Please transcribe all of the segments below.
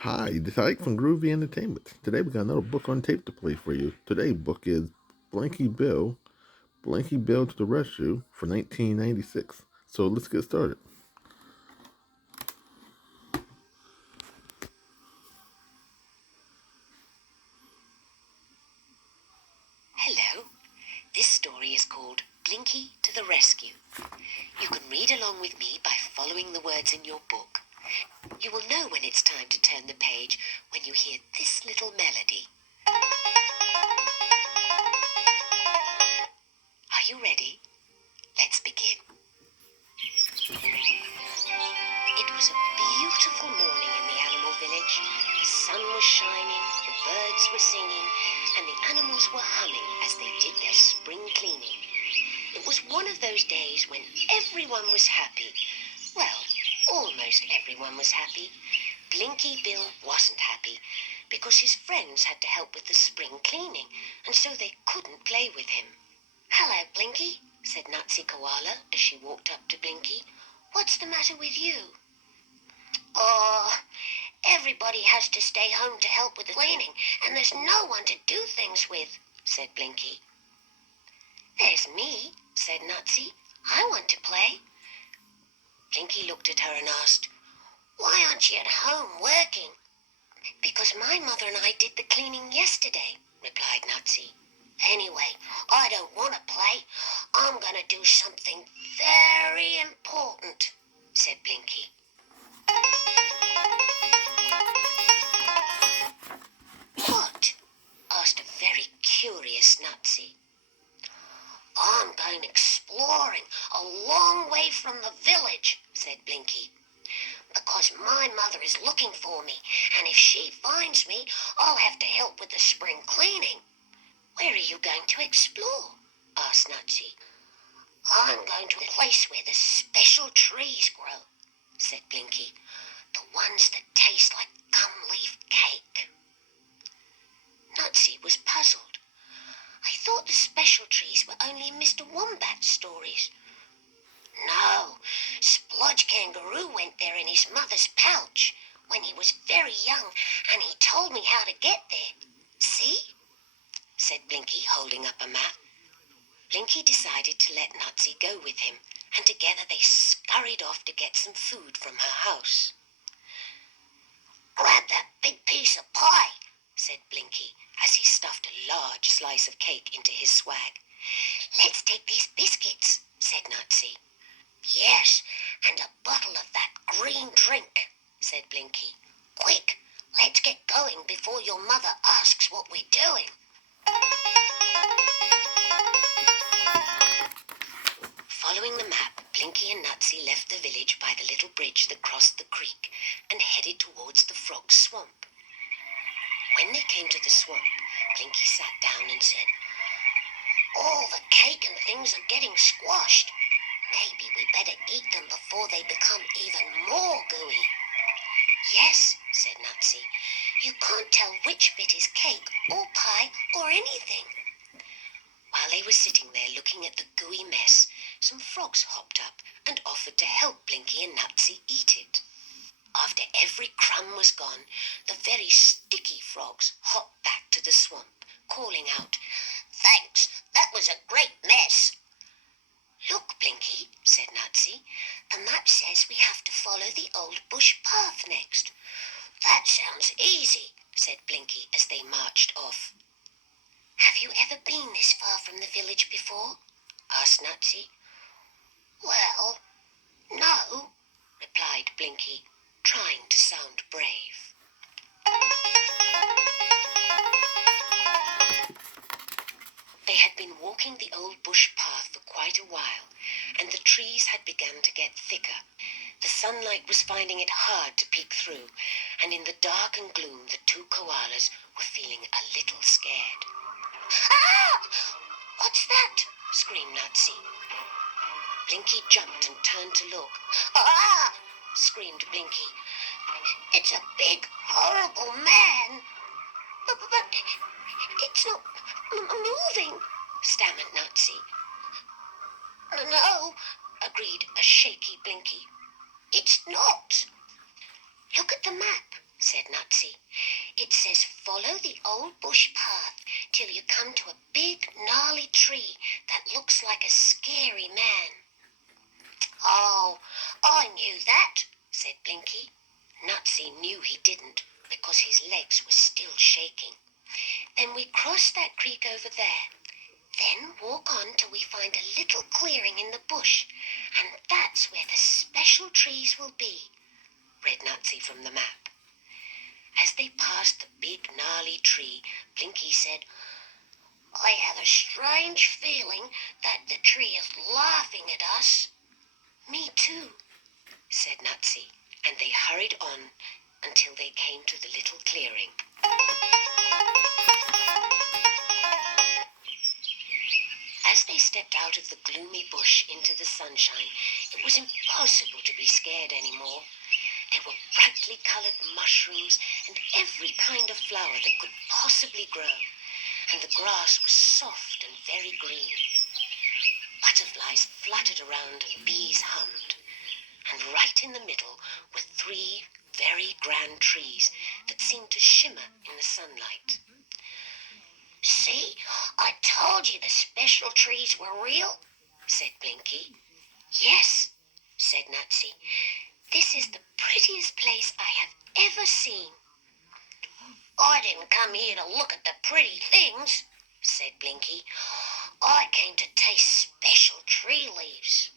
Hi, this is Ike from Groovy Entertainment. Today we got another book on tape to play for you. Today's book is Blinky Bill, Blinky Bill to the Rescue for 1996. So let's get started. Hello, this story is called Blinky to the Rescue. You can read along with me by following the words in your book. You will know when it's time to turn the page when you hear this little melody. Are you ready? Let's begin. It was a beautiful morning in the animal village. The sun was shining, the birds were singing, and the animals were humming as they did their spring cleaning. It was one of those days when everyone was happy. Well, almost everyone was happy. Blinky Bill wasn't happy because his friends had to help with the spring cleaning, and so they couldn't play with him. "Hello, Blinky," said Nutsy Koala as she walked up to Blinky. "What's the matter with you?" "Oh, everybody has to stay home to help with the cleaning, and there's no one to do things with," said Blinky. "There's me," said Nutsy. "I want to play." Blinky looked at her and asked, "Why aren't you at home working?" "Because my mother and I did the cleaning yesterday," replied Nutsy. "Anyway, I don't want to play. I'm going to do something very important," said Blinky. "What?" asked a very curious Nutsy. "I'm going exploring a long way from the village," said Blinky, "because my mother is looking for me, and if she finds me, I'll have to help with the spring cleaning." "Where are you going to explore?" asked Nutsy. "I'm going to a place where the special trees grow," said Blinky. "The ones that taste like gum leaf cake." Nutsy was puzzled. "I thought the special trees were only in Mr. Wombat's stories." "No, Splodge Kangaroo went there in his mother's pouch when he was very young, and he told me how to get there. See?" said Blinky, holding up a map. Blinky decided to let Nutsy go with him, and together they scurried off to get some food from her house. "Grab that big piece of pie," said Blinky, as he stuffed a large slice of cake into his swag. "Let's take these biscuits," said Nutsy. "Yes, and a bottle of that green drink," said Blinky. "Quick, let's get going before your mother asks what we're doing." Following the map, Blinky and Nutsy left the village by the little bridge that crossed the creek and headed towards the frog swamp. When they came to the swamp, Blinky sat down and said, "All the cake and things are getting squashed. Maybe we better eat them before they become even more gooey." "Yes," said Nutsy. "You can't tell which bit is cake or pie or anything." While they were sitting there looking at the gooey mess, some frogs hopped up and offered to help Blinky and Nutsy eat it. After every crumb was gone, the very sticky frogs hopped back to the swamp, calling out, "Thanks, that was a great mess." "Look, Blinky," said Nutsy, "the map says we have to follow the old bush path next." "That sounds easy," said Blinky as they marched off. "Have you ever been this far from the village before?" asked Nutsy. "Well, no," replied Blinky, trying to sound brave. They had been walking the old bush path for quite a while, and the trees had begun to get thicker. The sunlight was finding it hard to peek through, and in the dark and gloom the two koalas were feeling a little scared. "Ah! What's that?" screamed Nutsy. Blinky jumped and turned to look. "Ah!" screamed Blinky. "It's a big, horrible man." But it's not moving," stammered Nutsy. "No," agreed a shaky Blinky. "It's not." "Look at the map," said Nutsy. "It says follow the old bush path till you come to a big gnarly tree that looks like a scary man." "Oh, I knew that," said Blinky. Nutsy knew he didn't because his legs were still shaking. "Then we cross that creek over there. Then walk on till we find a little clearing in the bush, and that's where the special trees will be," read Nutsy from the map. As they passed the big gnarly tree, Blinky said, "I have a strange feeling that the tree is laughing at us." "Me too," said Nutsy, and they hurried on until they came to the little clearing. As they stepped out of the gloomy bush into the sunshine, it was impossible to be scared anymore. There were brightly coloured mushrooms and every kind of flower that could possibly grow, and the grass was soft and very green. Butterflies fluttered around and bees hummed, and right in the middle were 3 very grand trees that seemed to shimmer in the sunlight. "See, I told you the special trees were real," said Blinky. "Yes," said Nutsy. "This is the prettiest place I have ever seen." "I didn't come here to look at the pretty things," said Blinky. "I came to taste special tree leaves."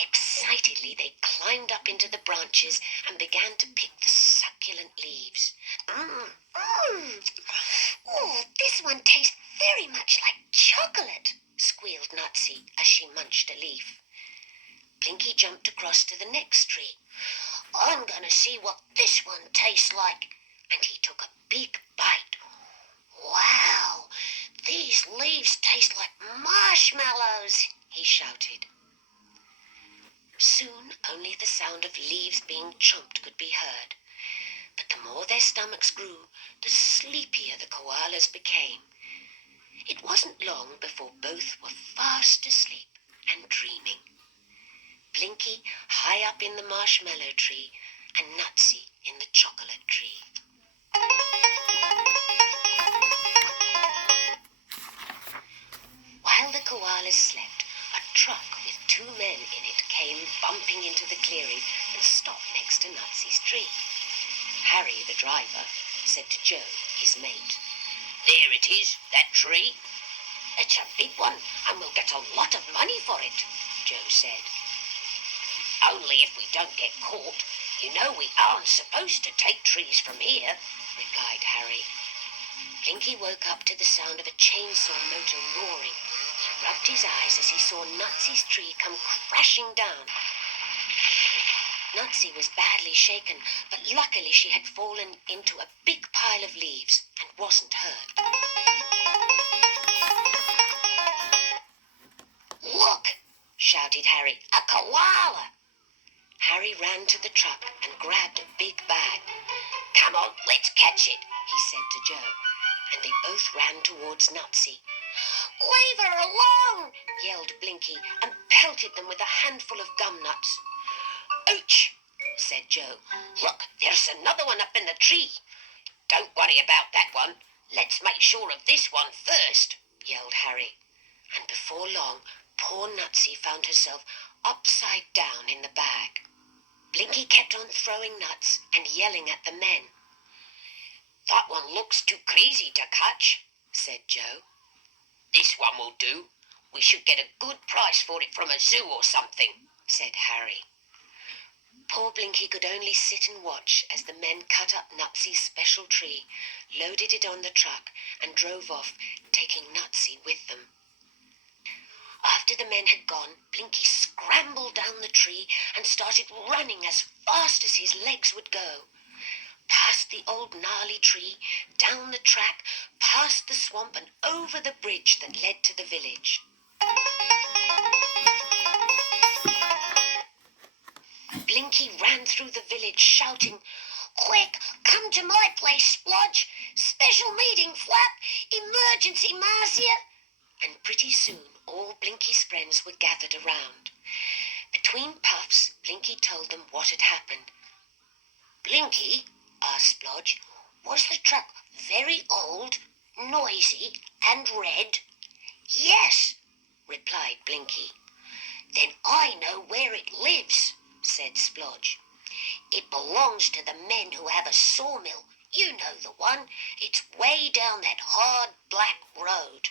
Excitedly they climbed up into the branches and began to pick the succulent leaves. "Oh, this one tastes very much like chocolate," squealed Nutsy as she munched a leaf. Blinky jumped across to the next tree. "I'm going to see what this one tastes like," and he took a big bite. "Wow, these leaves taste like marshmallows," he shouted. Soon only the sound of leaves being chomped could be heard, but the more their stomachs grew, the sleepier the koalas became. It wasn't long before both were fast asleep and dreaming. Blinky high up in the marshmallow tree and Nutsy in the chocolate tree. While the koalas slept, a truck with 2 men in it came bumping into the clearing and stopped next to Nutsy's tree. Harry, the driver, said to Joe, his mate, "There it is, that tree." "It's a big one, and we'll get a lot of money for it," Joe said. "Only if we don't get caught. You know we aren't supposed to take trees from here," replied Harry. Blinky woke up to the sound of a chainsaw motor roaring. He rubbed his eyes as he saw Nutsy's tree come crashing down. Nutsy was badly shaken, but luckily she had fallen into a big pile of leaves and wasn't hurt. "Look!" shouted Harry. "A koala!" Harry ran to the truck and grabbed a big bag. "Come on, let's catch it," he said to Joe, and they both ran towards Nutsy. "Leave her alone!" yelled Blinky and pelted them with a handful of gum nuts. "Ouch!" said Joe. "Look, there's another one up in the tree." "Don't worry about that one. Let's make sure of this one first," yelled Harry. And before long, poor Nutsy found herself upside down in the bag. Blinky kept on throwing nuts and yelling at the men. "That one looks too crazy to catch," said Joe. "This one will do. We should get a good price for it from a zoo or something," said Harry. Poor Blinky could only sit and watch as the men cut up Nutsy's special tree, loaded it on the truck, and drove off, taking Nutsy with them. After the men had gone, Blinky scrambled down the tree and started running as fast as his legs would go. Past the old gnarly tree, down the track, past the swamp and over the bridge that led to the village. Blinky ran through the village shouting, "Quick, come to my place, Splodge! Special meeting, Flap! Emergency, Marcia!" And pretty soon all Blinky's friends were gathered around. Between puffs, Blinky told them what had happened. "Blinky," asked Splodge. Was the truck very old, noisy, and red? Yes, replied Blinky. Then I know where it lives, said Splodge. It belongs to the men who have a sawmill. You know the one. It's way down that hard black road.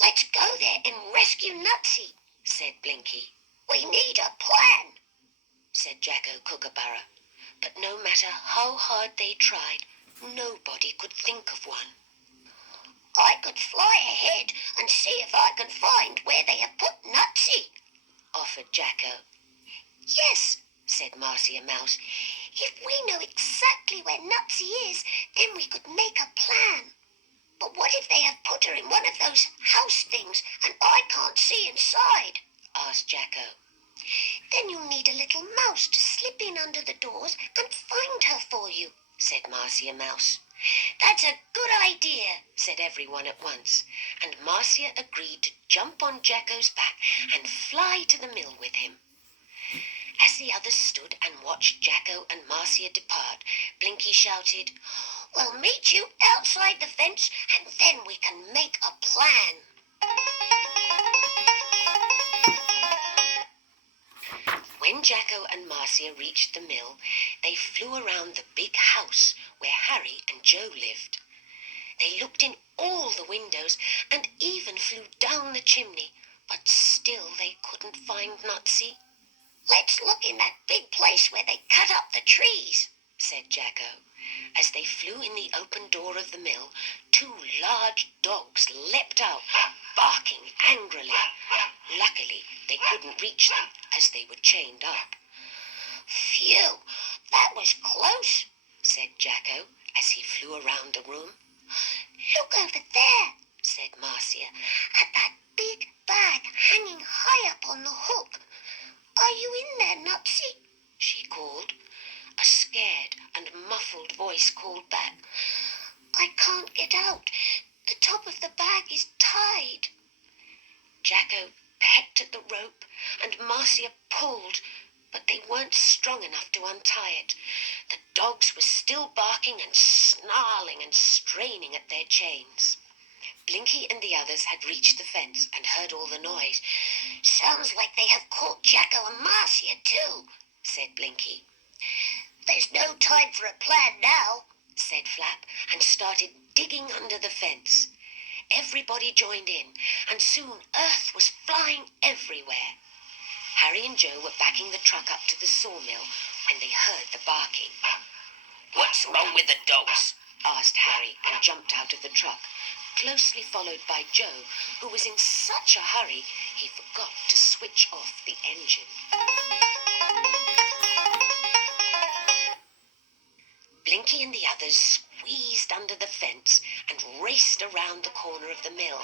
Let's go there and rescue Nutsy, said Blinky. We need a plan, said Jacko Kookaburra. But no matter how hard they tried, nobody could think of one. I could fly ahead and see if I can find where they have put Nutsy, offered Jacko. Yes, said Marcia Mouse. If we know exactly where Nutsy is, then we could make a plan. But what if they have put her in one of those house things and I can't see inside? Asked Jacko. Then you'll need a little mouse to slip in under the doors and find her for you, said Marcia Mouse. That's a good idea, said everyone at once, and Marcia agreed to jump on Jacko's back and fly to the mill with him. As the others stood and watched Jacko and Marcia depart, Blinky shouted, We'll meet you outside the fence and then we can make a plan. When Jacko and Marcia reached the mill, they flew around the big house where Harry and Joe lived. They looked in all the windows and even flew down the chimney, but still they couldn't find Nutsy. Let's look in that big place where they cut up the trees, said Jacko. As they flew in the open door of the mill, two large dogs leapt out, barking angrily. Luckily, they couldn't reach them as they were chained up. Phew, that was close, said Jacko as he flew around the room. Look over there, said Marcia, at that big bag hanging high up on the hook. Are you in there, Nutsy? She called. A scared and muffled voice called back, I can't get out. The top of the bag is tied. Jacko pecked at the rope and Marcia pulled, but they weren't strong enough to untie it. The dogs were still barking and snarling and straining at their chains. Blinky and the others had reached the fence and heard all the noise. Sounds like they have caught Jacko and Marcia too, said Blinky. There's no time for a plan now, said Flap, and started digging under the fence. Everybody joined in, and soon earth was flying everywhere. Harry and Joe were backing the truck up to the sawmill when they heard the barking. What's wrong with the dogs? Asked Harry and jumped out of the truck, closely followed by Joe, who was in such a hurry he forgot to switch off the engine. Blinky and the others squeezed under the fence and raced around the corner of the mill.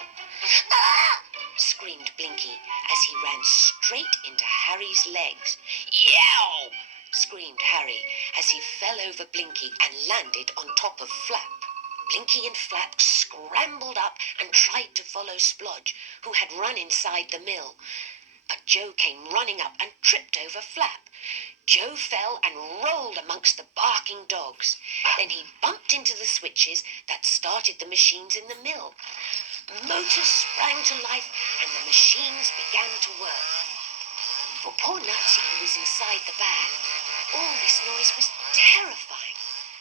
Ah! Screamed Blinky as he ran straight into Harry's legs. Yow! Screamed Harry as he fell over Blinky and landed on top of Flap. Blinky and Flap scrambled up and tried to follow Splodge, who had run inside the mill. But Joe came running up and tripped over Flap. Joe fell and rolled amongst the barking dogs. Then he bumped into the switches that started the machines in the mill. Motors sprang to life and the machines began to work. For poor Nutsy, who was inside the bag, all this noise was terrifying.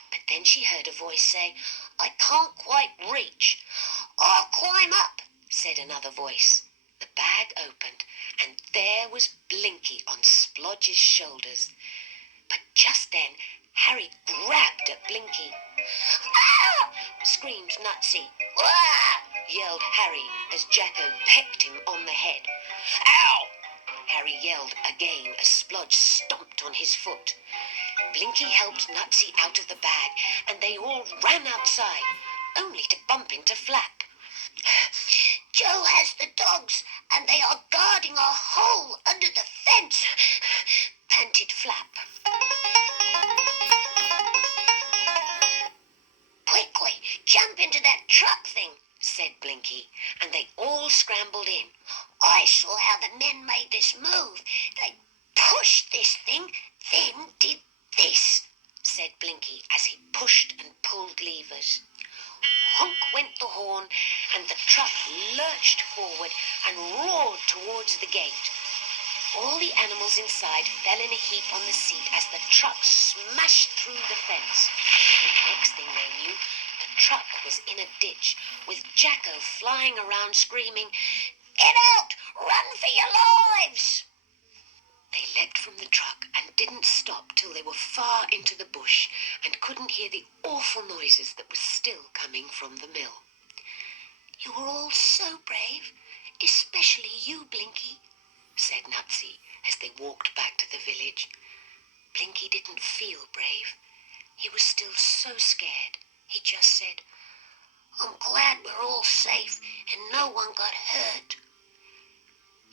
But then she heard a voice say, I can't quite reach. I'll climb up, said another voice. The bag opened, and there was Blinky on Splodge's shoulders. But just then, Harry grabbed at Blinky. Ah! Screamed Nutsy. Ah! Yelled Harry as Jacko pecked him on the head. Ow! Harry yelled again as Splodge stomped on his foot. Blinky helped Nutsy out of the bag, and they all ran outside, only to bump into Flap. Joe has the dogs, and they are guarding a hole under the fence, panted Flap. Quickly, jump into that truck thing, said Blinky, and they all scrambled in. I saw how the men made this move. They pushed this thing, then did this, said Blinky. Blinky as he pushed and pulled levers. Honk went the horn, and the truck lurched forward and roared towards the gate. All the animals inside fell in a heap on the seat as the truck smashed through the fence. Next thing they knew, the truck was in a ditch, with Jacko flying around screaming, "Get out! Run for your lives!" They leapt from the truck and didn't stop till they were far into the bush and couldn't hear the awful noises that were still coming from the mill. "You were all so brave, especially you, Blinky," said Nutsy as they walked back to the village. Blinky didn't feel brave. He was still so scared. He just said, "I'm glad we're all safe and no one got hurt."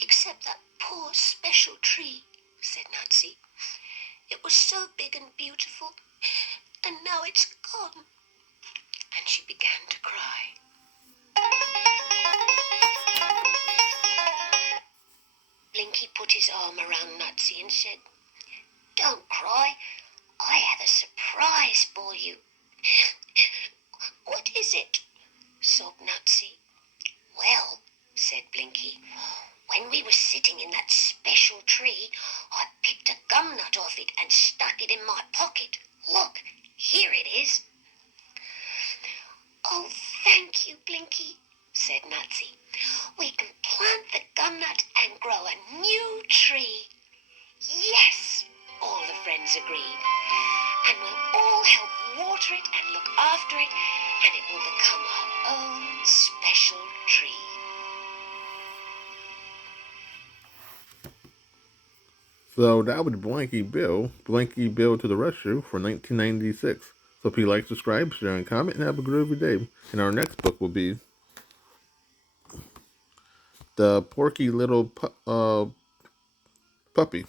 "Except that poor special tree," said Nutsy. "It was so big and beautiful, and now it's gone." And she began to cry. Blinky put his arm around Nutsy and said, "Don't cry. I have a surprise for you." "What is it?" sobbed Nutsy. "Well," said Blinky, "when we were sitting in that special tree, I picked a gum nut off it and stuck it in my pocket. Look, here it is." "Oh, thank you, Blinky," said Nutsy. "We can plant the gum nut and grow a new tree." "Yes," all the friends agreed. "And we'll all help water it and look after it, and it will become our own special tree." So that was Blinky Bill to the Rescue for 1996. So if you like, subscribe, share, and comment, and have a groovy day. And our next book will be The Porky Little Puppy.